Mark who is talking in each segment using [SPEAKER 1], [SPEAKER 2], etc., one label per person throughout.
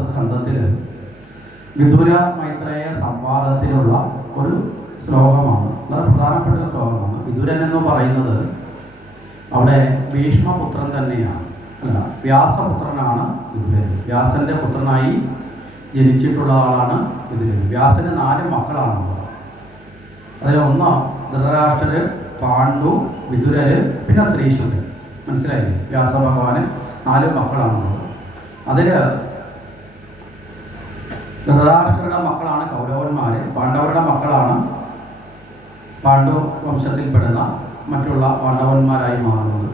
[SPEAKER 1] സ്കന്ധത്തിൽ വിദുര മൈത്രേയ സംവാദത്തിലുള്ള ഒരു ശ്ലോകമാണ്. വളരെ പ്രധാനപ്പെട്ട ശ്ലോകമാണ്. വിദുരൻ എന്ന് പറയുന്നത് അവിടെ ഭീഷ്മപുത്രൻ തന്നെയാണ്. അല്ല വ്യാസപുത്രനാണ് വിദുരൻ. വ്യാസന്റെ പുത്രനായി ജനിച്ചിട്ടുള്ള ആളാണ് വിദുരൻ. വ്യാസന് നാല് മക്കളാണുള്ളത്. അതിൽ ഒന്ന് ധൃതരാഷ്ട്രര് പാണ്ഡു വിദുരര് പിന്നെ ശ്രീശുരൻ. മനസ്സിലായില്ലേ? വ്യാസഭഗവാന് നാല് മക്കളാണുള്ളത്. അതിൽ ധൃതരാഷ്ട്രരുടെ മക്കളാണ് കൗരവന്മാര്. പാണ്ഡവരുടെ മക്കളാണ് പാണ്ഡു വംശത്തിൽപ്പെടുന്ന മറ്റുള്ള പാണ്ഡവന്മാരായി മാറുന്നത്.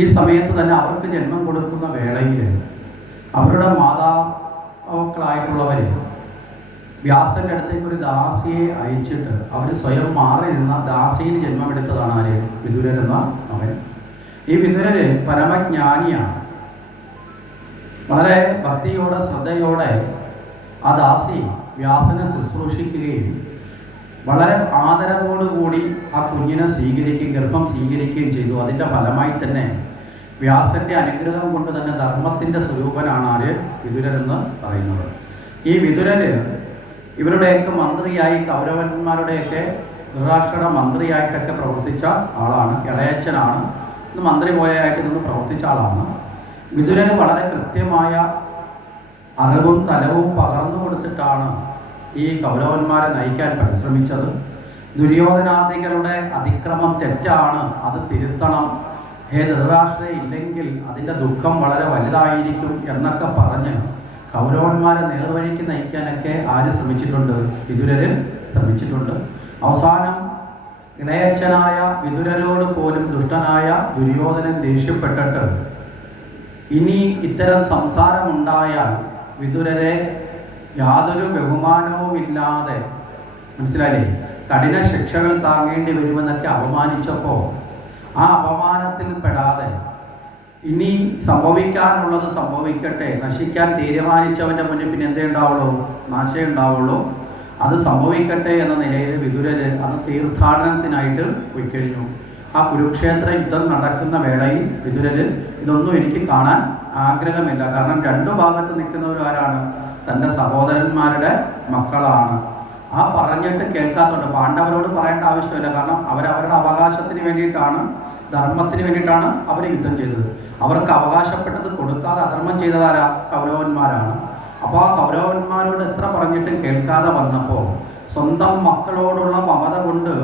[SPEAKER 1] ഈ സമയത്ത് തന്നെ അവർക്ക് ജന്മം കൊടുക്കുന്ന വേളയിൽ അവരുടെ മാതാക്കളായിട്ടുള്ളവർ വ്യാസന്റെ അടുത്തേക്ക് ഒരു ദാസിയെ അയച്ചിട്ട് അവർ സ്വയം മാറി നിന്ന ദാസിയിൽ ജന്മമെടുത്തതാണ് ആര്? വിദുരൻ എന്ന അവൻ ഈ വിദുരന് പരമജ്ഞാനിയാണ്. വളരെ ഭക്തിയോടെ ശ്രദ്ധയോടെ ആ ദാസി വ്യാസനെ ശുശ്രൂഷിക്കുകയും വളരെ ആദരവോടുകൂടി ആ കുഞ്ഞിനെ സ്വീകരിക്കുകയും ഗർഭം സ്വീകരിക്കുകയും ചെയ്തു. അതിന്റെ ഫലമായി തന്നെ വ്യാസന്റെ അനുഗ്രഹം കൊണ്ട് തന്നെ ധർമ്മത്തിന്റെ സ്വരൂപനാണ് ആര്? വിതുരരെന്ന് പറയുന്നത്. ഈ വിതുരര് ഇവരുടെയൊക്കെ മന്ത്രിയായി കൗരവന്മാരുടെയൊക്കെ ദൃഢാക്ഷര മന്ത്രിയായിട്ടൊക്കെ പ്രവർത്തിച്ച ആളാണ് ഇളയച്ചനാണ് ഇന്ന് മന്ത്രി പോലെയായിട്ട് നിന്ന് പ്രവർത്തിച്ച ആളാണ്. വിതുരന് വളരെ കൃത്യമായ അറിവും തലവും പകർന്നു കൊടുത്തിട്ടാണ് ഈ കൗരവന്മാരെ നയിക്കാൻ പരിശ്രമിച്ചത്. ദുര്യോധനാദികളുടെ അതിക്രമം തെറ്റാണ്. അത് തിരുത്തണം. ഹേ ധൃതരാഷ്ട്ര ഇല്ലെങ്കിൽ അതിന്റെ ദുഃഖം വളരെ വലുതായിരിക്കും എന്നൊക്കെ പറഞ്ഞ് കൗരവന്മാരെ നേർവഴിക്ക് നയിക്കാനൊക്കെ ആര് ശ്രമിച്ചിട്ടുണ്ട്? വിതുരര് ശ്രമിച്ചിട്ടുണ്ട്. അവസാനം ഇളയച്ചനായ വിദുരരോട് പോലും ദുഷ്ടനായ ദുര്യോധനൻ ദേഷ്യപ്പെട്ടിട്ട് ഇനി ഇത്തരം സംസാരമുണ്ടായാൽ വിതുരരെ യാതൊരു ബഹുമാനവുമില്ലാതെ മനസ്സിലായില്ലേ? കഠിന ശിക്ഷകൾ താങ്ങേണ്ടി വരുമെന്നൊക്കെ അപമാനിച്ചപ്പോൾ ആ അപമാനത്തിൽ പെടാതെ ഇനി സംഭവിക്കാനുള്ളത് സംഭവിക്കട്ടെ നശിക്കാൻ തീരുമാനിച്ചവന്റെ മുന്നിൽ പിന്നെ എന്തേ ഉണ്ടാവുള്ളൂ? നാശേ ഉണ്ടാവുള്ളൂ. അത് സംഭവിക്കട്ടെ എന്ന നിലയിൽ വിതുരര് അത് തീർത്ഥാടനത്തിനായിട്ട് പോയി കഴിഞ്ഞു ആ കുരുക്ഷേത്ര യുദ്ധം നടക്കുന്ന വേളയിൽ വിതുരന് ഇതൊന്നും എനിക്ക് കാണാൻ ആഗ്രഹമില്ല. കാരണം രണ്ടു ഭാഗത്ത് നിൽക്കുന്നവർ ആരാണ് തന്റെ സഹോദരന്മാരുടെ മക്കളാണ്. ആ പറഞ്ഞിട്ട് കേൾക്കാത്തതുകൊണ്ട് പാണ്ഡവരോട് പറയേണ്ട ആവശ്യമില്ല. കാരണം അവരവരുടെ അവകാശത്തിന് വേണ്ടിയിട്ടാണ് ധർമ്മത്തിന് വേണ്ടിയിട്ടാണ് അവർ യുദ്ധം ചെയ്തത്. അവർക്ക് അവകാശപ്പെട്ടത് കൊടുക്കാതെ അധർമ്മം ചെയ്തതാരാ കൗരവന്മാരാണ്. അപ്പോൾ ആ കൗരവന്മാരോട് എത്ര പറഞ്ഞിട്ടും കേൾക്കാതെ വന്നപ്പോൾ സ്വന്തം മക്കളോടുള്ള മമത കൊണ്ട്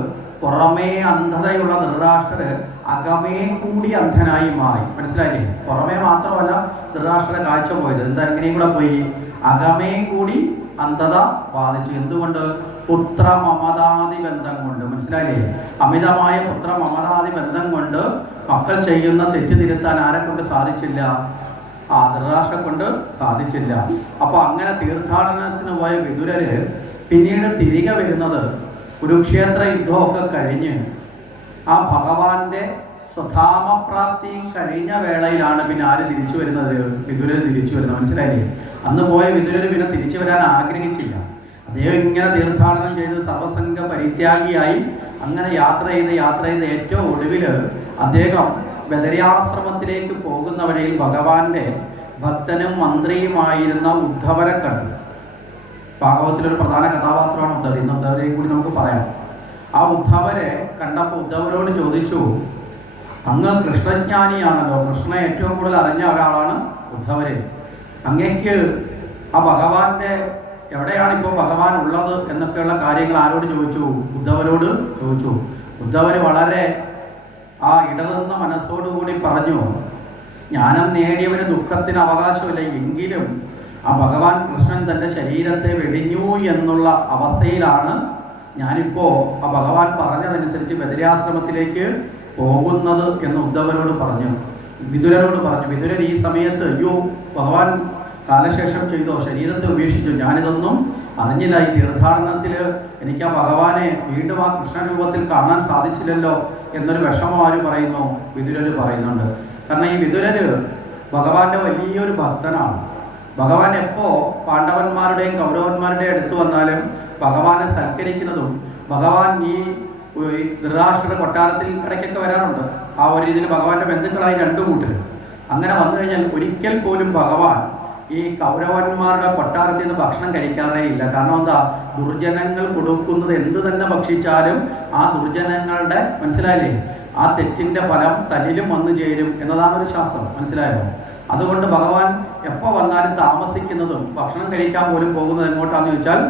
[SPEAKER 1] പുറമേ അന്ധതയുള്ള ധൃതരാഷ്ട്രര് അകമേ കൂടി അന്ധനായി മാറി. മനസ്സിലായില്ലേ? പുറമേ മാത്രമല്ല ധൃതരാഷ്ട്ര കാഴ്ച പോയത്. എന്താ എങ്ങനെയും കൂടെ പോയി? അകമേ കൂടി അന്ധത ബാധിച്ചു. എന്തുകൊണ്ട്? പുത്ര മമതാദി ബന്ധം കൊണ്ട്. മനസ്സിലായില്ലേ? അമിതമായ പുത്ര മമതാദി ബന്ധം കൊണ്ട് മക്കൾ ചെയ്യുന്ന തെറ്റ് തിരുത്താൻ ആരെ കൊണ്ട് സാധിച്ചില്ല? ആ ധൃതരാഷ്ട്രം കൊണ്ട് സാധിച്ചില്ല. അപ്പൊ അങ്ങനെ തീർത്ഥാടനത്തിന് പോയ വിദുരര് പിന്നീട് തിരികെ വരുന്നത് കുരുക്ഷേത്ര യുദ്ധമൊക്കെ കഴിഞ്ഞ് ആ ഭഗവാന്റെ സ്വധാമപ്രാപ്തി കഴിഞ്ഞ വേളയിലാണ് പിന്നെ ആര് തിരിച്ചു വരുന്നത്? വിദുരൻ തിരിച്ചു വരുന്നത്. മനസ്സിലായില്ലേ? അന്ന് പോയ വിദുരൻ പിന്നെ തിരിച്ചു വരാൻ ആഗ്രഹിച്ചില്ല. അദ്ദേഹം ഇങ്ങനെ തീർത്ഥാടനം ചെയ്ത് സർവസംഘ പരിത്യാഗിയായി അങ്ങനെ യാത്ര ചെയ്ത് യാത്ര ചെയ്ത് ഏറ്റവും ഒടുവിൽ അദ്ദേഹം ബദരിയാശ്രമത്തിലേക്ക് പോകുന്ന വഴിയിൽ ഭഗവാന്റെ ഭക്തനും മന്ത്രിയുമായിരുന്ന ഉദ്ധവനെ കണ്ടു. ഭാഗവത്തിലൊരു പ്രധാന കഥാപാത്രമാണ് ഉദ്ധവ്. ഇന്ന് ഉദ്ധവരെയും കൂടി നമുക്ക് പറയാം. ആ ഉദ്ധവരെ കണ്ടപ്പോൾ ഉദ്ധവരോട് ചോദിച്ചു അങ്ങ് കൃഷ്ണജ്ഞാനിയാണല്ലോ. കൃഷ്ണനെ ഏറ്റവും കൂടുതൽ അറിഞ്ഞ ഒരാളാണ് ഉദ്ധവര്. അങ്ങേക്ക് ആ ഭഗവാന്റെ എവിടെയാണ് ഇപ്പോൾ ഭഗവാൻ ഉള്ളത് എന്നൊക്കെയുള്ള കാര്യങ്ങൾ ആരോട് ചോദിച്ചു? ഉദ്ധവരോട് ചോദിച്ചു. ഉദ്ധവര് വളരെ ആ ഇടറുന്ന മനസ്സോടുകൂടി പറഞ്ഞു ജ്ഞാനം നേടിയവന് ദുഃഖത്തിന് അവകാശമില്ല. എങ്കിലും ആ ഭഗവാൻ കൃഷ്ണൻ തന്റെ ശരീരത്തെ വെടിഞ്ഞു എന്നുള്ള അവസ്ഥയിലാണ് ഞാനിപ്പോൾ ആ ഭഗവാൻ പറഞ്ഞതനുസരിച്ച് ബദരിയാശ്രമത്തിലേക്ക് പോകുന്നത് എന്ന് ഉദ്ധവനോട് പറഞ്ഞു. വിതുരനോട് പറഞ്ഞു വിതുരൻ ഈ സമയത്ത് അയ്യോ ഭഗവാൻ കാലശേഷം ചെയ്തോ ശരീരത്തെ ഉപേക്ഷിച്ചു ഞാനിതൊന്നും അറിഞ്ഞില്ല. ഈ തീർത്ഥാടനത്തിൽ എനിക്ക് ആ ഭഗവാനെ വീണ്ടും ആ കൃഷ്ണരൂപത്തിൽ കാണാൻ സാധിച്ചില്ലല്ലോ എന്നൊരു വിഷമം ആര് പറയുന്നു? വിതുരര് പറയുന്നുണ്ട്. കാരണം ഈ വിതുരര് ഭഗവാന്റെ വലിയൊരു ഭക്തനാണ്. ഭഗവാൻ എപ്പോ പാണ്ഡവന്മാരുടെയും കൗരവന്മാരുടെയും അടുത്ത് വന്നാലും ഭഗവാനെ സൽക്കരിക്കുന്നതും ഭഗവാൻ ഈ ദൃഢാശ്ര കൊട്ടാരത്തിൽ ഇടയ്ക്കൊക്കെ വരാറുണ്ട്. ആ ഒരു രീതിയിൽ ഭഗവാന്റെ ബന്ധുക്കളായി രണ്ടു കൂട്ടർ അങ്ങനെ വന്നു കഴിഞ്ഞാൽ ഒരിക്കൽ പോലും ഭഗവാൻ ഈ കൗരവന്മാരുടെ കൊട്ടാരത്തിൽ നിന്ന് ഭക്ഷണം കഴിക്കാറേ ഇല്ല. കാരണം എന്താ? ദുർജനങ്ങൾ കൊടുക്കുന്നത് എന്ത് തന്നെ ഭക്ഷിച്ചാലും ആ ദുർജനങ്ങളുടെ മനസ്സിലായില്ലേ? ആ തെറ്റിന്റെ ഫലം തന്നിലും വന്നു ചേരും എന്നതാണ് ഒരു ശാസ്ത്രം. മനസ്സിലായോ? അതുകൊണ്ട് ഭഗവാൻ എപ്പോൾ വന്നാലും താമസിക്കുന്നതും ഭക്ഷണം കഴിക്കാൻ പോലും പോകുന്നത് എങ്ങോട്ടാന്ന് ചോദിച്ചാൽ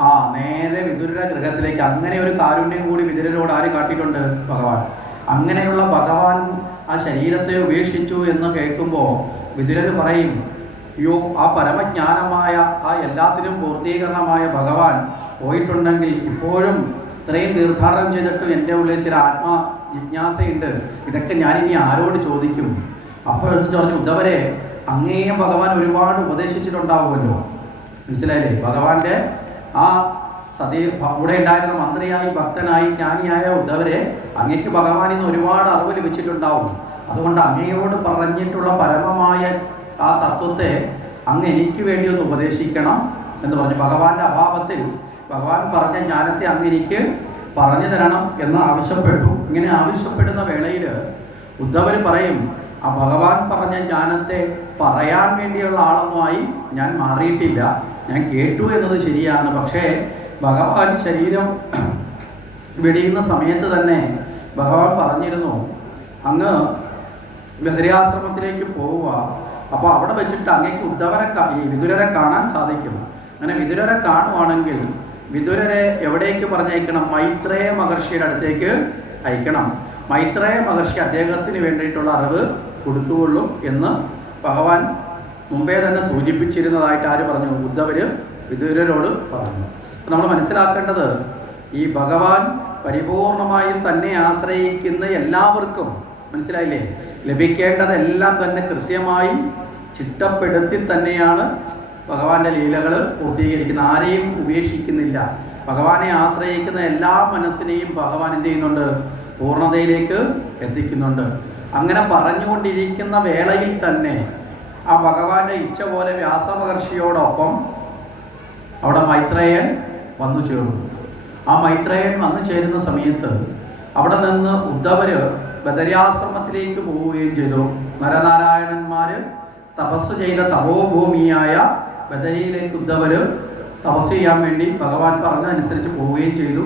[SPEAKER 1] ആ നേരെ വിതുര ഗൃഹത്തിലേക്ക്. അങ്ങനെ ഒരു കാരുണ്യം കൂടി വിതുരരോട് ആര് കാട്ടിയിട്ടുണ്ട്? ഭഗവാൻ. അങ്ങനെയുള്ള ഭഗവാൻ ആ ശരീരത്തെ ഉപേക്ഷിച്ചു എന്ന് കേൾക്കുമ്പോൾ വിദുരൻ പറയും അയ്യോ ആ പരമജ്ഞാനമായ ആ എല്ലാത്തിനും പൂർത്തീകരണമായ ഭഗവാൻ പോയിട്ടുണ്ടെങ്കിൽ ഇപ്പോഴും ഇത്രയും തീർത്ഥാടനം ചെയ്തിട്ടും എന്റെ ഉള്ളിൽ ചില ആത്മ ജിജ്ഞാസയുണ്ട്. ഇതൊക്കെ ഞാനിനി ആരോട് ചോദിക്കും? അപ്പോൾ എന്ന് പറഞ്ഞു. ഉദ്ധവരെ അങ്ങേയും ഭഗവാൻ ഒരുപാട് ഉപദേശിച്ചിട്ടുണ്ടാവുമല്ലോ. മനസ്സിലായില്ലേ? ഭഗവാന്റെ ആ സതീ ഇവിടെ ഉണ്ടായിരുന്ന മന്ത്രിയായി ഭക്തനായി ജ്ഞാനിയായ ഉദ്ധവരെ അങ്ങേക്ക് ഭഗവാൻ ഇന്ന് ഒരുപാട് അറിവ് ലഭിച്ചിട്ടുണ്ടാവും. അതുകൊണ്ട് അങ്ങയോട് പറഞ്ഞിട്ടുള്ള പരമമായ ആ തത്വത്തെ അങ്ങ് എനിക്ക് വേണ്ടി ഒന്ന് ഉപദേശിക്കണം എന്ന് പറഞ്ഞു. ഭഗവാന്റെ അഭാവത്തിൽ ഭഗവാൻ പറഞ്ഞ ജ്ഞാനത്തെ അങ്ങ് എനിക്ക് പറഞ്ഞു തരണം എന്ന് ആവശ്യപ്പെട്ടു. ഇങ്ങനെ ആവശ്യപ്പെടുന്ന വേളയിൽ ഉദ്ധവർ പറയും ആ ഭഗവാൻ പറഞ്ഞ ജ്ഞാനത്തെ പറയാൻ വേണ്ടിയുള്ള ആളൊന്നുമായി ഞാൻ മാറിയിട്ടില്ല. ഞാൻ കേട്ടു എന്നത് ശരിയാണ്. പക്ഷേ ഭഗവാൻ ശരീരം വെടിയുന്ന സമയത്ത് തന്നെ ഭഗവാൻ പറഞ്ഞിരുന്നു അങ്ങ് ബഹരിയാശ്രമത്തിലേക്ക് പോവുക. അപ്പോൾ അവിടെ വെച്ചിട്ട് അങ്ങേക്ക് ഉദ്ധവരെ ഈ വിതുരരെ കാണാൻ സാധിക്കും. അങ്ങനെ വിതുരരെ കാണുവാണെങ്കിൽ വിതുരരെ എവിടേക്ക് പറഞ്ഞയക്കണം? മൈത്രേയ മഹർഷിയുടെ അടുത്തേക്ക് അയക്കണം. മൈത്രേയ മഹർഷി അദ്ദേഹത്തിന് വേണ്ടിയിട്ടുള്ള അറിവ് കൊടുത്തുകൊള്ളും എന്ന് ഭഗവാൻ മുമ്പേ തന്നെ സൂചിപ്പിച്ചിരുന്നതായിട്ട് ആര് പറഞ്ഞു? ഉദ്ധവര് വിദുരരോട് പറഞ്ഞു. നമ്മൾ മനസ്സിലാക്കേണ്ടത് ഈ ഭഗവാൻ പരിപൂർണമായും തന്നെ ആശ്രയിക്കുന്ന എല്ലാവർക്കും മനസ്സിലായില്ലേ? ലഭിക്കേണ്ടതെല്ലാം തന്നെ കൃത്യമായി ചിട്ടപ്പെടുത്തി തന്നെയാണ് ഭഗവാന്റെ ലീലകൾ പൂർത്തീകരിക്കുന്നത്. ആരെയും ഉപേക്ഷിക്കുന്നില്ല. ഭഗവാനെ ആശ്രയിക്കുന്ന എല്ലാ മനസ്സിനെയും ഭഗവാൻ എന്ത് ചെയ്യുന്നുണ്ട്? പൂർണതയിലേക്ക് എത്തിക്കുന്നുണ്ട്. അങ്ങനെ പറഞ്ഞുകൊണ്ടിരിക്കുന്ന വേളയിൽ തന്നെ ആ ഭഗവാന്റെ ഇച്ഛ പോലെ വ്യാസമഹർഷിയോടൊപ്പം അവിടെ മൈത്രേയൻ വന്നു ചേർന്നു. ആ മൈത്രേയൻ വന്നു ചേരുന്ന സമയത്ത് അവിടെ നിന്ന് ഉദ്ധവര് ബദരിയാശ്രമത്തിലേക്ക് പോവുകയും ചെയ്തു. നരനാരായണന്മാര് തപസ് ചെയ്ത തപോഭൂമിയായ ബദരിയിലേക്ക് ഉദ്ധവര് തപസ് ചെയ്യാൻ വേണ്ടി ഭഗവാൻ പറഞ്ഞതനുസരിച്ച് പോവുകയും ചെയ്തു.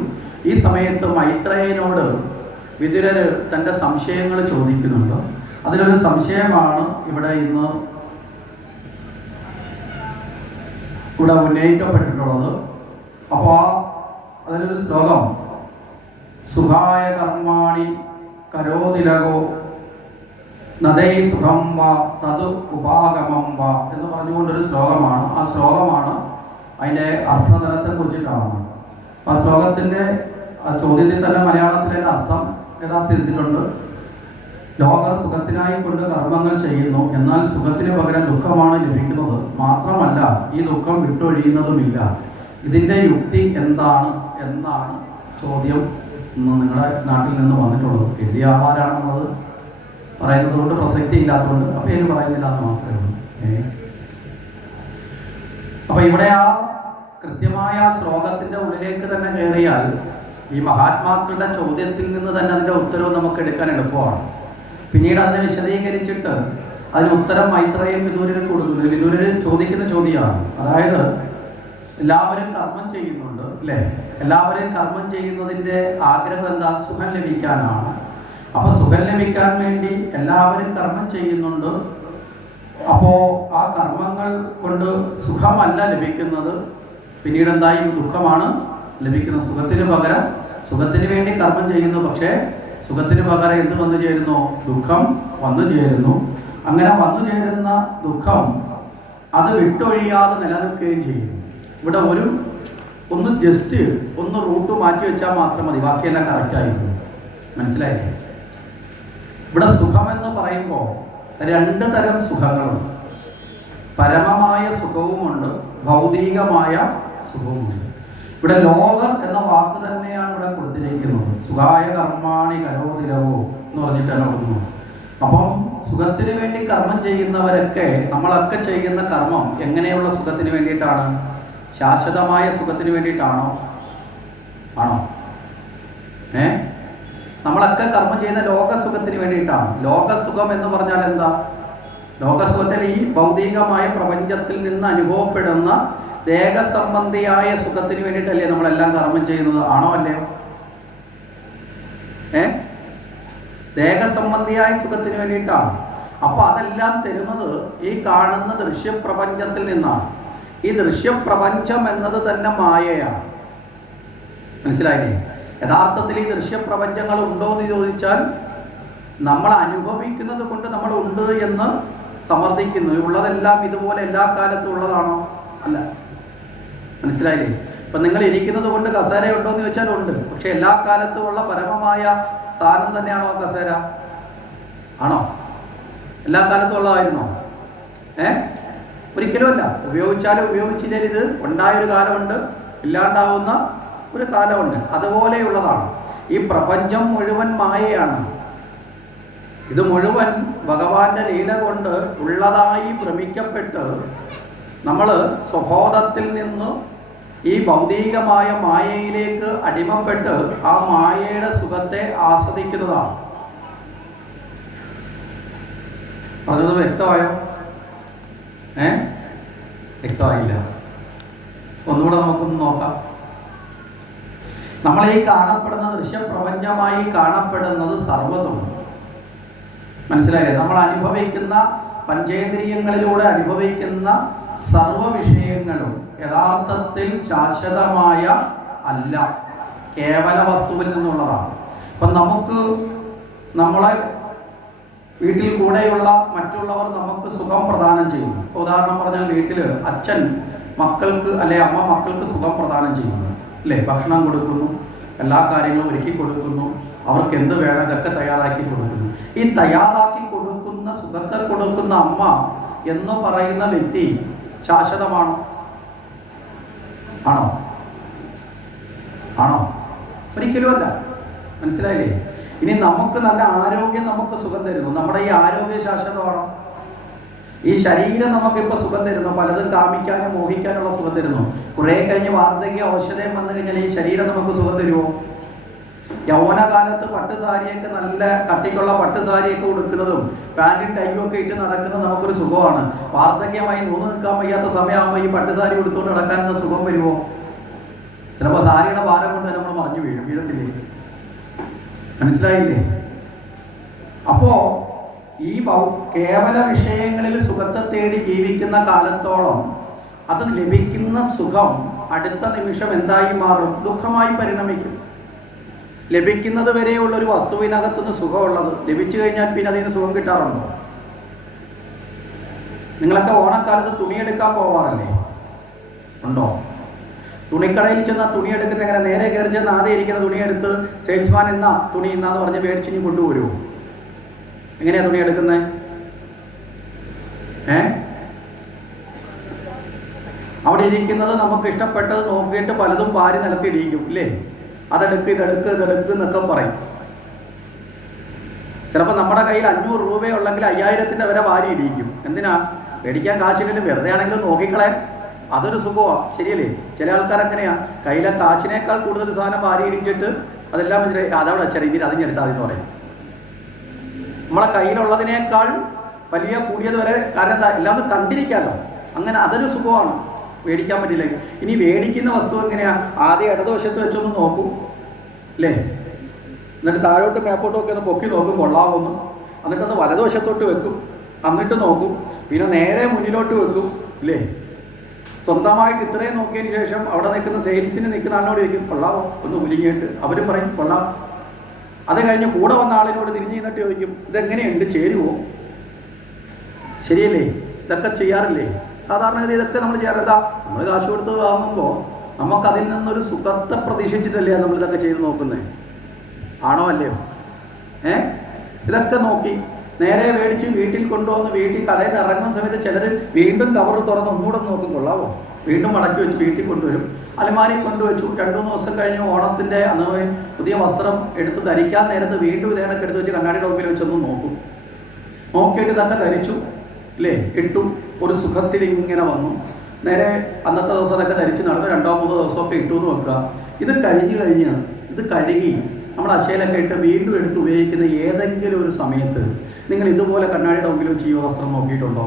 [SPEAKER 1] ഈ സമയത്ത് മൈത്രേയനോട് വിതുരര് തന്റെ സംശയങ്ങൾ ചോദിക്കുന്നുണ്ട്. അതിലൊരു സംശയമാണ് ഇവിടെ ഇന്ന് ഇവിടെ ഉന്നയിക്കപ്പെട്ടിട്ടുള്ളത്. അപ്പോൾ ആ അതിലൊരു ശ്ലോകം സുഖായ കർമാണി കരോതിലകോ നദൈ സുഖം വ തത് ഉപാഗമം വാ എന്ന് പറഞ്ഞുകൊണ്ടൊരു ശ്ലോകമാണ്. ആ ശ്ലോകമാണ് അതിന്റെ അർത്ഥതലത്തെ കുറിച്ചിട്ടാണ് ആ ശ്ലോകത്തിന്റെ ചോദ്യത്തിൽ തന്നെ മലയാളത്തിലെ അർത്ഥം യഥാർത്ഥത്തിലുണ്ട് ലോകർ സുഖത്തിനായി കൊണ്ട് കർമ്മങ്ങൾ ചെയ്യുന്നു. എന്നാൽ സുഖത്തിന് പകരം ദുഃഖമാണ് ലഭിക്കുന്നത്. മാത്രമല്ല ഈ ദുഃഖം വിട്ടൊഴിയുന്നതുമില്ല. ഇതിന്റെ യുക്തി എന്താണ് എന്നാണ് ചോദ്യം നിങ്ങളുടെ നാട്ടിൽ നിന്ന് വന്നിട്ടുള്ളത്. എഴുതിയ ആളാരാണെന്നുള്ളത് പറയുന്നത് കൊണ്ട് പ്രസക്തി ഇല്ലാത്തതുകൊണ്ട്. അപ്പം എനിക്ക് പറയുന്നില്ല എന്ന് മാത്രമേ ഉള്ളൂ. അപ്പം ഇവിടെ ആ കൃത്യമായ ശ്ലോകത്തിന്റെ ഉള്ളിലേക്ക് തന്നെ കയറിയാൽ ഈ മഹാത്മാക്കളുടെ ചോദ്യത്തിൽ നിന്ന് തന്നെ അതിന്റെ ഉത്തരവ് നമുക്ക് എടുക്കാൻ എളുപ്പമാണ്. പിന്നീട് അതിനെ വിശദീകരിച്ചിട്ട് അതിന് ഉത്തരം മൈത്രയും വിദൂരനും കൊടുക്കുന്നു. വിദൂരര് ചോദിക്കുന്ന ചോദ്യമാണ്. അതായത് എല്ലാവരും കർമ്മം ചെയ്യുന്നുണ്ട് അല്ലേ? എല്ലാവരും കർമ്മം ചെയ്യുന്നതിന്റെ ആഗ്രഹം എന്താ? സുഖം ലഭിക്കാനാണ്. അപ്പൊ സുഖം ലഭിക്കാൻ വേണ്ടി എല്ലാവരും കർമ്മം ചെയ്യുന്നുണ്ട്. അപ്പോ ആ കർമ്മങ്ങൾ കൊണ്ട് സുഖമല്ല ലഭിക്കുന്നത്. പിന്നീട് എന്തായി? ദുഃഖമാണ്. ലഭിക്കുന്നത് സുഖത്തിന് പകരം സുഖത്തിന് വേണ്ടി കർമ്മം ചെയ്യുന്നു. പക്ഷേ സുഖത്തിന് പകരം എന്ത് വന്നു ചേരുന്നു? ദുഃഖം വന്നു ചേരുന്നു. അങ്ങനെ വന്നു ചേരുന്ന ദുഃഖം അത് വിട്ടൊഴിയാതെ നിലനിൽക്കുകയും ചെയ്യും. ഇവിടെ ഒരു ഒന്ന് ജസ്റ്റ് ഒന്ന് റൂട്ട് മാറ്റി വെച്ചാൽ മാത്രം മതി. ബാക്കിയെല്ലാം കറക്റ്റായിരുന്നു മനസ്സിലായില്ലേ? ഇവിടെ സുഖമെന്ന് പറയുമ്പോൾ രണ്ട് തരം സുഖങ്ങളുണ്ട്. പരമമായ സുഖവുമുണ്ട് ഭൗതികമായ സുഖവുമുണ്ട്. ഇവിടെ ലോകം എന്ന വാക്ക് തന്നെയാണ് ഇവിടെ കൊടുത്തിരിക്കുന്നത്. സുഖായ കർമാണി കരോതിരവോ എന്ന് പറഞ്ഞിട്ടാണ് കൊടുക്കുന്നത് അപ്പം സുഖത്തിന് വേണ്ടി കർമ്മം ചെയ്യുന്നവരൊക്കെ നമ്മളൊക്കെ ചെയ്യുന്ന കർമ്മം എങ്ങനെയുള്ള സുഖത്തിന് വേണ്ടിയിട്ടാണ്? ശാശ്വതമായ സുഖത്തിന് വേണ്ടിയിട്ടാണോ? ആണോ? ഏ? നമ്മളൊക്കെ കർമ്മം ചെയ്യുന്ന ലോകസുഖത്തിന് വേണ്ടിയിട്ടാണ്. ലോകസുഖം എന്ന് പറഞ്ഞാൽ എന്താ? ലോകസുഖത്തിൽ ഈ ഭൗതികമായ പ്രപഞ്ചത്തിൽ നിന്ന് അനുഭവപ്പെടുന്ന ദേഹസംബന്ധിയായ സുഖത്തിന് വേണ്ടിയിട്ടല്ലേ നമ്മളെല്ലാം കർമ്മം ചെയ്യുന്നത്? ആണോ അല്ലയോ? ഏ? ദേഹസംബന്ധിയായ സുഖത്തിന് വേണ്ടിയിട്ടാണ്. അപ്പൊ അതെല്ലാം തരുന്നത് ഈ കാണുന്ന ദൃശ്യപ്രപഞ്ചത്തിൽ നിന്നാണ്. ഈ ദൃശ്യപ്രപഞ്ചം എന്നത് തന്നെ മായയാണ്. മനസ്സിലായില്ലേ? യഥാർത്ഥത്തിൽ ഈ ദൃശ്യപ്രപഞ്ചങ്ങൾ ഉണ്ടോ എന്ന് ചോദിച്ചാൽ നമ്മൾ അനുഭവിക്കുന്നത് കൊണ്ട് നമ്മൾ ഉണ്ട് എന്ന് സമർത്ഥിക്കുന്നു. ഉള്ളതെല്ലാം ഇതുപോലെ എല്ലാ കാലത്തും ഉള്ളതാണോ? അല്ല. മനസ്സിലായില്ലേ? ഇപ്പൊ നിങ്ങൾ ഇരിക്കുന്നത് കൊണ്ട് കസേര ഉണ്ടോ എന്ന് ചോദിച്ചാൽ ഉണ്ട്. പക്ഷെ എല്ലാ കാലത്തും ഉള്ള പരമമായ സാധനം തന്നെയാണോ കസേര? ആണോ? എല്ലാ കാലത്തും ഉള്ളതായിരുന്നോ? ഏ? ഒരിക്കലുമല്ല. ഉപയോഗിച്ചാലും ഉപയോഗിച്ചില്ലേ ഇത്? ഉണ്ടായൊരു കാലമുണ്ട് ഇല്ലാണ്ടാവുന്ന ഒരു കാലമുണ്ട്. അതുപോലെയുള്ളതാണ്. ഈ പ്രപഞ്ചം മുഴുവൻ മായയാണ്. ഇത് മുഴുവൻ ഭഗവാന്റെ ലീല കൊണ്ട് ഉള്ളതായി ഭ്രമിക്കപ്പെട്ട് നമ്മൾ സ്വബോധത്തിൽ നിന്ന് ഈ ഭൗതികമായ മായയിലേക്ക് അടിമപ്പെട്ട് ആ മായയുടെ സുഖത്തെ ആസ്വദിക്കുന്നതാണ്. പറഞ്ഞത് വ്യക്തമായോ? ഏ? വ്യക്തമായില്ല. ഒന്നുകൂടെ നമുക്കൊന്ന് നോക്കാം. നമ്മളെ ഈ കാണപ്പെടുന്ന ദൃശ്യപ്രപഞ്ചമായി കാണപ്പെടുന്നത് സർവതും. മനസ്സിലായില്ലേ? നമ്മൾ അനുഭവിക്കുന്ന പഞ്ചേന്ദ്രിയങ്ങളിലൂടെ അനുഭവിക്കുന്ന സർവ വിഷയങ്ങളും യഥാർത്ഥത്തിൽ ശാശ്വതമായ അല്ല. കേവല വസ്തുവിൽ നിന്നുള്ളതാണ്. അപ്പം നമുക്ക് നമ്മളെ വീട്ടിൽ കൂടെയുള്ള മറ്റുള്ളവർ നമുക്ക് സുഖം പ്രദാനം ചെയ്യുന്നു ഉദാഹരണം പറഞ്ഞാൽ വീട്ടിൽ അച്ഛൻ മക്കൾക്ക് അല്ലെ അമ്മ മക്കൾക്ക് സുഖം പ്രദാനം ചെയ്യുന്നു. അല്ലേ? ഭക്ഷണം കൊടുക്കുന്നു എല്ലാ കാര്യങ്ങളും ഒരുക്കി കൊടുക്കുന്നു അവർക്ക് എന്ത് വേണം ഇതൊക്കെ തയ്യാറാക്കി കൊടുക്കുന്നു. ഈ തയ്യാറാക്കി കൊടുക്കുന്ന സുഖത്തെ കൊടുക്കുന്ന അമ്മ എന്ന് പറയുന്ന വ്യക്തി ശാശ്വതമാണോ? ആണോ? ആണോ? ഒരിക്കലും അല്ല. മനസ്സിലായില്ലേ? ഇനി നമുക്ക് നല്ല ആരോഗ്യം നമുക്ക് സുഖം തരുന്നു. നമ്മുടെ ഈ ആരോഗ്യ ശാശ്വതമാണോ? ഈ ശരീരം നമുക്കിപ്പോൾ സുഖം തരുന്നു. പലതും കാമിക്കാനും മോഹിക്കാനുള്ള സുഖം തരുന്നു. കുറെ കഴിഞ്ഞ് വാർദ്ധക്യ ഔഷധം വന്നു കഴിഞ്ഞാൽ ഈ ശരീരം നമുക്ക് സുഖം തരുമോ? യൗവനകാലത്ത് പട്ട് സാരിയൊക്കെ നല്ല കട്ടിക്കുള്ള പട്ട് സാരിയൊക്കെ ഉടുക്കുന്നതും പാന്റും ടൈയും ഒക്കെ ഇട്ട് നടക്കുന്നത് നമുക്കൊരു സുഖമാണ്. വാർദ്ധക്യമായി നൂന്ന് നിൽക്കാൻ വയ്യാത്ത സമയമാകുമ്പോൾ ഈ പട്ട് സാരി ഉടുത്തുകൊണ്ട് നടക്കാൻ സുഖം വരുമോ? ചിലപ്പോൾ സാരിയുടെ ഭാരം കൊണ്ട് നമ്മൾ മറിഞ്ഞു വീഴും. വീഴത്തില്ലേ? മനസ്സിലായില്ലേ? അപ്പോ ഈ കേവല വിഷയങ്ങളിൽ സുഖത്തെ തേടി ജീവിക്കുന്ന കാലത്തോളം അത് ലഭിക്കുന്ന സുഖം അടുത്ത നിമിഷം എന്തായി മാറും? ദുഃഖമായി പരിണമിക്കും. ലഭിക്കുന്നത് വരെയുള്ള ഒരു വസ്തുവിനകത്തുനിന്ന് സുഖമുള്ളത് ലഭിച്ചു കഴിഞ്ഞാൽ പിന്നെ അതിന് സുഖം കിട്ടാറുണ്ടോ? നിങ്ങളൊക്കെ ഓണക്കാലത്ത് തുണിയെടുക്കാൻ പോവാറല്ലേ? ഉണ്ടോ? തുണിക്കടയിൽ ചെന്ന തുണി എടുക്കുന്ന എങ്ങനെ നേരെ കയറി ചെന്ന് ആദ്യം ഇരിക്കുന്ന തുണിയെടുത്ത് സെയിൽസ്മാൻ എന്ന തുണി എന്നാന്ന് പറഞ്ഞ് മേടിച്ച് ഇനി കൊണ്ടുവരുമോ എങ്ങനെയാ തുണി എടുക്കുന്നത് ഏ? അവിടെ ഇരിക്കുന്നത് നമുക്ക് ഇഷ്ടപ്പെട്ടത് നോക്കിയിട്ട് പലതും പാരി നിലത്തിടിയിക്കും ഇല്ലേ? അതെടുക്ക് ഇതെടുക്ക് ഇതെടുക്ക് എന്നൊക്കെ പറയും. ചിലപ്പോൾ നമ്മുടെ കയ്യിൽ അഞ്ഞൂറ് രൂപയുള്ളെങ്കിൽ അയ്യായിരത്തിന്റെ വരെ വാരി ഇടിയിക്കും. എന്തിനാ? മേടിക്കാൻ കാശില്ലെങ്കിലും വെറുതെ ആണെങ്കിലും നോക്കിക്കളെ. അതൊരു സുഖമാണ് ശരിയല്ലേ? ചില ആൾക്കാർ അങ്ങനെയാ. കയ്യിലെ കാശിനേക്കാൾ കൂടുതൽ സാധനം വാരി ഇടിച്ചിട്ട് അതെല്ലാം അതവിടെ ചെറിയ അതിഞ്ഞെടുത്താൽ അതെന്ന് പറയും. നമ്മളെ കയ്യിലുള്ളതിനേക്കാൾ വലിയ കൂടിയത് വരെ കാരണം എന്താ? എല്ലാം കണ്ടിരിക്കാമല്ലോ അങ്ങനെ അതൊരു സുഖമാണ്. മേടിക്കാൻ പറ്റില്ല. ഇനി മേടിക്കുന്ന വസ്തു എങ്ങനെയാ? ആദ്യം ഇടതുവശത്ത് വെച്ചൊന്ന് നോക്കും. അല്ലേ എന്നിട്ട് താഴോട്ട് മേപ്പോട്ടും ഒക്കെ ഒന്ന് പൊക്കി നോക്കും. കൊള്ളാവുന്നു. എന്നിട്ടൊന്ന് വലതുവശത്തോട്ട് വെക്കും. എന്നിട്ട് നോക്കും. പിന്നെ നേരെ മുന്നിലോട്ട് വെക്കും. അല്ലേ സ്വന്തമായിട്ട് ഇത്രയും നോക്കിയതിന് ശേഷം അവിടെ നിൽക്കുന്ന സെയിൽസിന് നിൽക്കുന്ന ആളിനോട് ചോദിക്കും കൊള്ളാവോ? ഒന്ന് ഉലിങ്ങിയിട്ട്. അവരും പറയും കൊള്ളാം. അത് കഴിഞ്ഞ് കൂടെ വന്ന ആളിനോട് തിരിഞ്ഞു നിന്നിട്ട് ചോദിക്കും ഇതെങ്ങനെയുണ്ട്? ചേരുവോ? ശരിയല്ലേ? ഇതൊക്കെ ചെയ്യാറില്ലേ? സാധാരണഗതി ഇതൊക്കെ നമ്മൾ ചെയ്യാറില്ല നമ്മൾ കാശ് കൊടുത്ത് വാങ്ങുമ്പോൾ നമുക്ക് അതിൽ നിന്നൊരു സുഖത്തെ പ്രതീക്ഷിച്ചിട്ടല്ലേ നമ്മൾ ഇതൊക്കെ ചെയ്ത് നോക്കുന്നത് ആണോ അല്ലയോ? ഏ? ഇതൊക്കെ നോക്കി നേരെ മേടിച്ച് വീട്ടിൽ കൊണ്ടുവന്ന് വീട്ടിൽ കടയിൽ നിന്ന് ഇറങ്ങുന്ന സമയത്ത് ചിലർ വീണ്ടും കവർ തുറന്ന് ഒന്നുകൂടെ ഒന്ന് നോക്കും കൊള്ളാവോ? വീണ്ടും മടക്കി വെച്ച് വീട്ടിൽ കൊണ്ടുവരും. അലമാരി കൊണ്ടുവച്ചു രണ്ടു മൂന്ന് ദിവസം കഴിഞ്ഞ് ഓണത്തിന്റെ അന്ന് പുതിയ വസ്ത്രം എടുത്ത് ധരിക്കാൻ നേരത്ത് വീണ്ടും ഇതേണൊക്കെ എടുത്ത് വെച്ച് കണ്ണാടിയുടെ മുമ്പിൽ വെച്ചൊന്ന് നോക്കും. നോക്കിയിട്ട് ഇതൊക്കെ ധരിച്ചു. അല്ലേ ഇട്ടു ഒരു സുഖത്തിൽ ഇങ്ങനെ വന്നു. നേരെ അന്നത്തെ ദിവസം അതൊക്കെ ധരിച്ച് നടന്ന് രണ്ടോ മൂന്നോ ദിവസമൊക്കെ ഇട്ടു എന്ന് വെക്കുക. ഇത് കഴിഞ്ഞ് കഴിഞ്ഞ് ഇത് കഴുകി നമ്മൾ അശയിലൊക്കെ ഇട്ട് വീണ്ടും എടുത്ത് ഉപയോഗിക്കുന്ന ഏതെങ്കിലും ഒരു സമയത്ത് നിങ്ങൾ ഇതുപോലെ കണ്ണാടിയുടെ മുമ്പിൽ വെച്ച് ഈ വസ്ത്രം നോക്കിയിട്ടുണ്ടോ?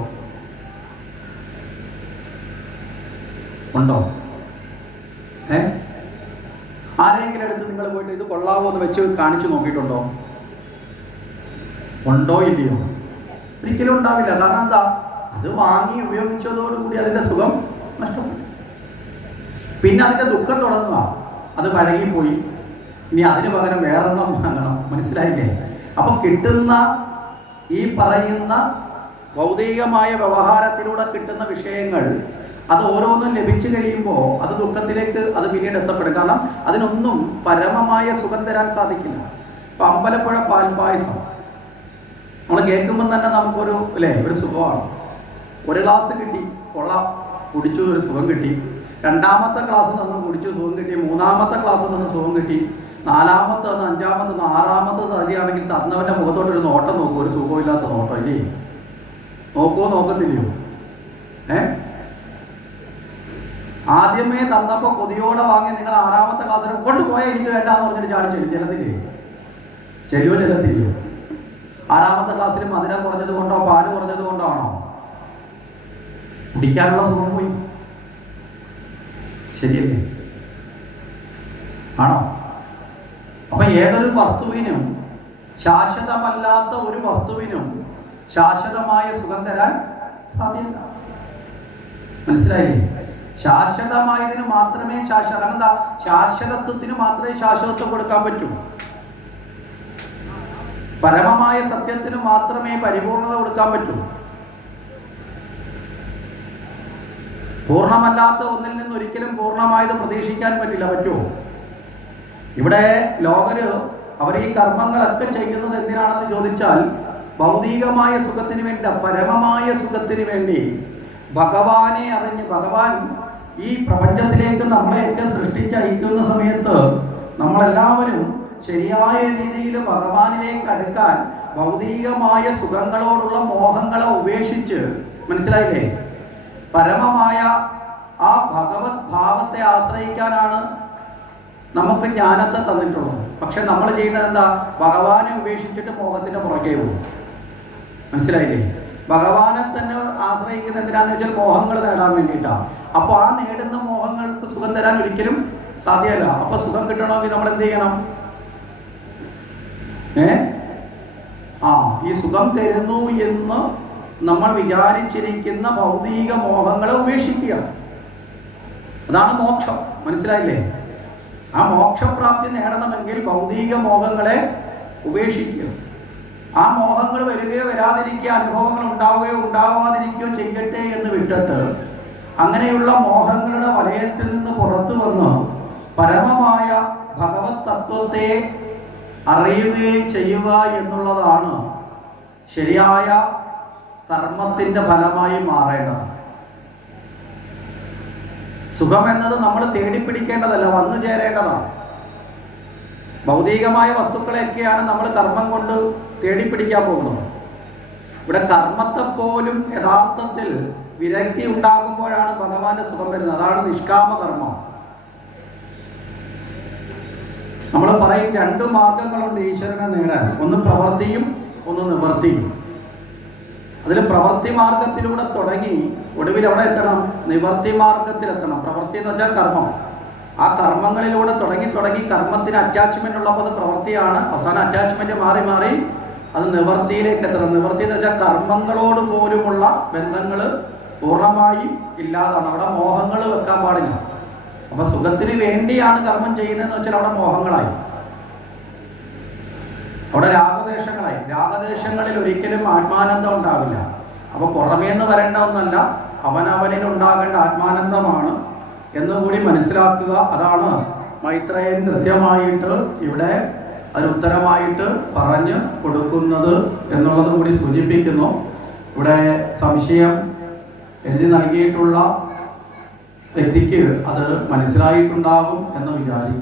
[SPEAKER 1] ഉണ്ടോ? ഏ? ആരെങ്കിലും അടുത്ത് നിങ്ങൾ പോയിട്ട് ഇത് കൊള്ളാവോ എന്ന് വെച്ച് കാണിച്ചു നോക്കിയിട്ടുണ്ടോ? ഉണ്ടോ ഇല്ലയോ? ഒരിക്കലും ഉണ്ടാവില്ല. കാരണം എന്താ? അത് വാങ്ങി ഉപയോഗിച്ചതോടുകൂടി അതിന്റെ സുഖം നഷ്ടപ്പെട്ടു. പിന്നെ അതിന്റെ ദുഃഖം തുടങ്ങുക അത് പഴകിപ്പോയി. ഇനി അതിന് പകരം വേറെണ്ണം വാങ്ങണം. മനസ്സിലായില്ലേ? അപ്പൊ കിട്ടുന്ന ഈ പറയുന്ന ഭൗതികമായ വ്യവഹാരത്തിലൂടെ കിട്ടുന്ന വിഷയങ്ങൾ അത് ഓരോന്നും ലഭിച്ചു കഴിയുമ്പോൾ അത് ദുഃഖത്തിലേക്ക് അത് പിന്നീട് എത്തപ്പെടും. കാരണം അതിനൊന്നും പരമമായ സുഖം തരാൻ സാധിക്കില്ല. അമ്പലപ്പുഴ പാൽപായസം നമ്മൾ കേൾക്കുമ്പോൾ തന്നെ നമുക്കൊരു അല്ലേ ഒരു സുഖമാണ്. ഒരു ഗ്ലാസ് കിട്ടി കൊള്ളാം. കുടിച്ചു ഒരു സുഖം കിട്ടി. രണ്ടാമത്തെ ക്ലാസ് നിന്ന് കുടിച്ചു സുഖം കിട്ടി. മൂന്നാമത്തെ ക്ലാസ് നിന്ന് സുഖം കിട്ടി. നാലാമത്തെ നിന്ന് അഞ്ചാമത്തെ നിന്ന് ആറാമത്തെ തതിയാണെങ്കിൽ തന്നവന്റെ മുഖത്തോട്ട് ഒരു നോട്ടം നോക്കൂ. ഒരു സുഖമില്ലാത്ത നോട്ടം ഇല്ലേ? നോക്കോ നോക്കത്തില്ലയോ ഏ? ആദ്യമേ തന്നപ്പോ കൊതിയോടെ വാങ്ങി നിങ്ങൾ ആറാമത്തെ ക്ലാസ്സിൽ കൊണ്ടുപോയാൽ എനിക്ക് വേണ്ടാന്ന് പറഞ്ഞിട്ട് ചാടി ചെല്ലും. ചെല്ലത്തില്ലേ? ചെല്ലുവോ ചെല്ലത്തില്ലയോ? ആറാമത്തെ ക്ലാസ്സിൽ മധുരം കുറഞ്ഞത് കൊണ്ടോ പാൽ കുറഞ്ഞത് കൊണ്ടോ ആണോ? കുടിക്കാനുള്ള സുഖം പോയി. ശരിയല്ലേ? ആണോ? അപ്പൊ ഏതൊരു വസ്തുവിനും ശാശ്വതമല്ലാത്ത ഒരു വസ്തുവിനും ശാശ്വതമായ സുഖം തരാൻ സാധ്യമല്ല മനസ്സിലായില്ലേ? ശാശ്വതമായതിന് മാത്രമേ ശാശ്വത ശാശ്വതത്വത്തിന് മാത്രമേ ശാശ്വതത്വം കൊടുക്കാൻ പറ്റൂ. പരമമായ സത്യത്തിന് മാത്രമേ പരിപൂർണത കൊടുക്കാൻ പറ്റൂ. പൂർണമല്ലാത്ത ഒന്നിൽ നിന്ന് ഒരിക്കലും പൂർണമായത് പ്രതീക്ഷിക്കാൻ പറ്റില്ല പറ്റുമോ ഇവിടെ ലോകര് അവർ ഈ കർമ്മങ്ങളൊക്കെ ചെയ്യുന്നത് എന്തിനാണെന്ന് ചോദിച്ചാൽ ഭൗതികമായ സുഖത്തിന് വേണ്ടി പരമമായ സുഖത്തിന് വേണ്ടി ഭഗവാനെ അറിഞ്ഞ് ഭഗവാൻ ഈ പ്രപഞ്ചത്തിലേക്ക് നമ്മളെയൊക്കെ സൃഷ്ടിച്ചയക്കുന്ന സമയത്ത് നമ്മളെല്ലാവരും ശരിയായ രീതിയിൽ ഭഗവാനിലേക്ക് അടുക്കാൻ ഭൗതികമായ സുഖങ്ങളോടുള്ള മോഹങ്ങളെ ഉപേക്ഷിച്ച് മനസ്സിലായില്ലേ? പരമമായ ആ ഭഗവത് ഭാവത്തെ ആശ്രയിക്കാനാണ് നമുക്ക് ജ്ഞാനത്തെ തന്നിട്ടുള്ളത്. പക്ഷെ നമ്മൾ ചെയ്യുന്നത് എന്താ? ഭഗവാനെ ഉപേക്ഷിച്ചിട്ട് മോഹത്തിന്റെ പുറകെ പോകും. മനസ്സിലായില്ലേ? ഭഗവാനെ തന്നെ ആശ്രയിക്കുന്ന എന്തിനാന്ന് വെച്ചാൽ മോഹങ്ങൾ നേടാൻ വേണ്ടിയിട്ടാണ് അപ്പൊ ആ നേടുന്ന മോഹങ്ങൾക്ക് സുഖം തരാൻ ഒരിക്കലും സാധ്യമല്ല. അപ്പൊ സുഖം കിട്ടണമെങ്കിൽ നമ്മൾ എന്ത് ചെയ്യണം? ഏ? ആ ഈ സുഖം തരുന്നു എന്ന് നമ്മൾ വിചാരിച്ചിരിക്കുന്ന ഭൗതിക മോഹങ്ങളെ ഉപേക്ഷിക്കുക. അതാണ് മോക്ഷം. മനസ്സിലായില്ലേ? ആ മോക്ഷപ്രാപ്തി നേടണമെങ്കിൽ ഭൗതിക മോഹങ്ങളെ ഉപേക്ഷിക്കുക. ആ മോഹങ്ങൾ വരികയോ വരാതിരിക്കുക അനുഭവങ്ങൾ ഉണ്ടാവുകയോ ഉണ്ടാവാതിരിക്കുകയോ ചെയ്യട്ടെ എന്ന് വിട്ടിട്ട് അങ്ങനെയുള്ള മോഹങ്ങളുടെ വലയത്തിൽ നിന്ന് പുറത്തു വന്ന് പരമമായ ഭഗവത് തത്വത്തെ അറിയുകയും ചെയ്യുക എന്നുള്ളതാണ് ശരിയായ കർമ്മത്തിന്റെ ഫലമായി മാറേണ്ടത്. സുഖം എന്നത് നമ്മൾ തേടിപ്പിടിക്കേണ്ടതല്ല വന്നു ചേരേണ്ടതാണ്. ഭൗതികമായ വസ്തുക്കളെയൊക്കെയാണ് നമ്മൾ കർമ്മം കൊണ്ട് തേടിപ്പിടിക്കാൻ പോകുന്നത്. ഇവിടെ കർമ്മത്തെ പോലും യഥാർത്ഥത്തിൽ വിരക്തി ഉണ്ടാകുമ്പോഴാണ് ഭഗവാന്റെ സുഖം വരുന്നത്. അതാണ് നിഷ്കാമ കർമ്മം നമ്മൾ പറയും രണ്ട് മാർഗങ്ങളുണ്ട് ഈശ്വരനെ നേടാൻ. ഒന്ന് പ്രവൃത്തിയും ഒന്ന് നിവർത്തിയും. അതിൽ പ്രവൃത്തി മാർഗത്തിലൂടെ തുടങ്ങി ഒടുവിൽ എവിടെ എത്തണം? നിവർത്തി മാർഗത്തിലെത്തണം. പ്രവൃത്തി എന്ന് വെച്ചാൽ കർമ്മം. ആ കർമ്മങ്ങളിലൂടെ തുടങ്ങി തുടങ്ങി കർമ്മത്തിന് അറ്റാച്ച്മെന്റ് ഉള്ളപ്പോൾ അത് പ്രവൃത്തിയാണ് അവസാന അറ്റാച്ച്മെന്റ് മാറി മാറി അത് നിവർത്തിയിലേക്ക് എത്തണം. നിവർത്തി എന്ന് വെച്ചാൽ കർമ്മങ്ങളോട് പോലുമുള്ള ബന്ധങ്ങൾ പൂർണമായും ഇല്ലാതാണ്. അവിടെ മോഹങ്ങൾ വെക്കാൻ പാടില്ല. അപ്പൊ സുഖത്തിന് വേണ്ടിയാണ് കർമ്മം ചെയ്യുന്നതെന്ന് വെച്ചാൽ അവിടെ മോഹങ്ങളായി. അവിടെ രാഗദേശങ്ങളായി രാഗദേശങ്ങളിൽ ഒരിക്കലും ആത്മാനന്ദം ഉണ്ടാവില്ല. അപ്പൊ പുറമേന്ന് വരേണ്ട ഒന്നല്ല അവനവനിൽ ഉണ്ടാകേണ്ട ആത്മാനന്ദമാണ് എന്നുകൂടി മനസ്സിലാക്കുക. അതാണ് മൈത്രയൻ കൃത്യമായിട്ട് ഇവിടെ അതിന് ഉത്തരമായിട്ട് പറഞ്ഞു കൊടുക്കുന്നത് എന്നുള്ളത് കൂടി സൂചിപ്പിക്കുന്നു. ഇവിടെ സംശയം എഴുതി നൽകിയിട്ടുള്ള വ്യക്തിക്ക് അത് മനസ്സിലായിട്ടുണ്ടാകും എന്ന് വിചാരിക്കും